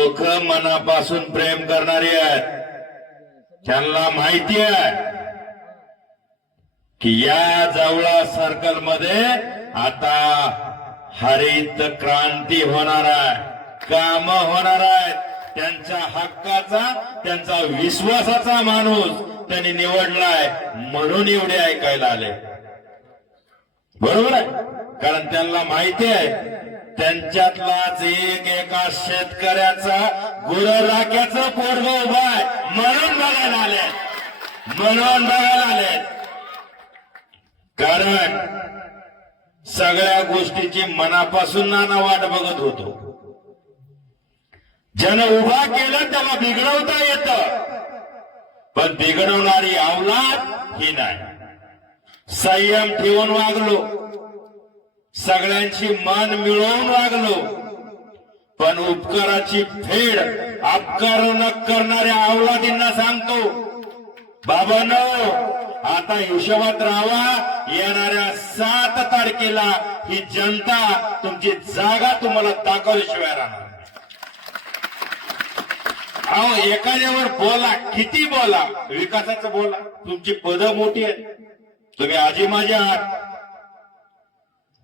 लोक मनापासून प्रेम करणारे आहेत. त्यांना माहिती आहे की या जवळा सर्कल मध्ये आता हरित क्रांती होणार आहे, काम होणार आहे. त्यांच्या हक्काचा, त्यांचा विश्वासाचा माणूस त्यांनी निवडलाय म्हणून एवढे ऐकायला आले. बरोबर आहे, कारण त्यांना माहिती आहे त्यांच्यातलाच एका शेतकऱ्याचा गुरराख्याचं पोरग उभा आहे म्हणून बघायला आले, म्हणून बघायला आले. कारण सगळ्या गोष्टीची मनापासून नाना वाट बघत होतो. ज्यानं उभा केलं त्याला बिघडवता येतं, पण बिघडवणारी अवलाद ही नाही. संयम ठेवून वागलो, सगळ्यांची मन मिळवून वागलो, पण उपकाराची फेड अपकार न करणाऱ्या अवलादींना सांगतो, बाबांनो आता हिशोबात राहावा. येणाऱ्या 7 तारखेला ही जनता तुमची जागा तुम्हाला दाखवल्याशिवाय राहणार. अहो एखाद्यावर बोला, किती बोला, विकासाचं बोला, तुमची पदं मोठी आहेत, तुम्ही आजी माझे आहात.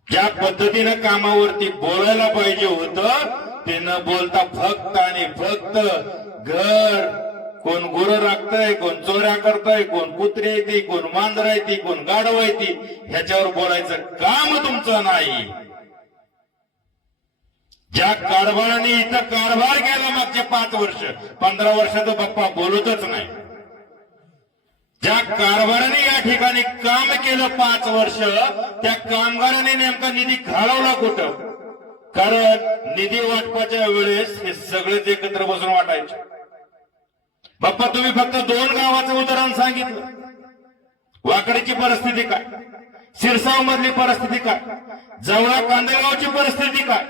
ज्या पद्धतीनं कामावरती बोलायला पाहिजे होतं ते न बोलता फक्त आणि फक्त घर, कोण गुरं राखतय, कोण चोऱ्या करतय, कोण कुत्रे येते, कोण मांजर येते, कोण गाढव येते, ह्याच्यावर बोलायचं काम तुमचं नाही. ज्या कारभाराने इथं कारभार केला मागचे 5 वर्ष, 15 वर्षाचा बाप्पा बोलतच नाही. ज्या कारभाराने या ठिकाणी काम केलं 5 वर्ष, त्या कामगाराने नेमका निधी घालवला कुठं? कारण निधी वाटपाच्या वेळेस हे सगळेच एकत्र बसून वाटायचे. बाप्पा तुम्ही फक्त 2 गावाचं उदाहरण सांगितलं. वाकडीची परिस्थिती काय, सिरसाव मधली परिस्थिती काय, जवळा कांदळगावची परिस्थिती काय,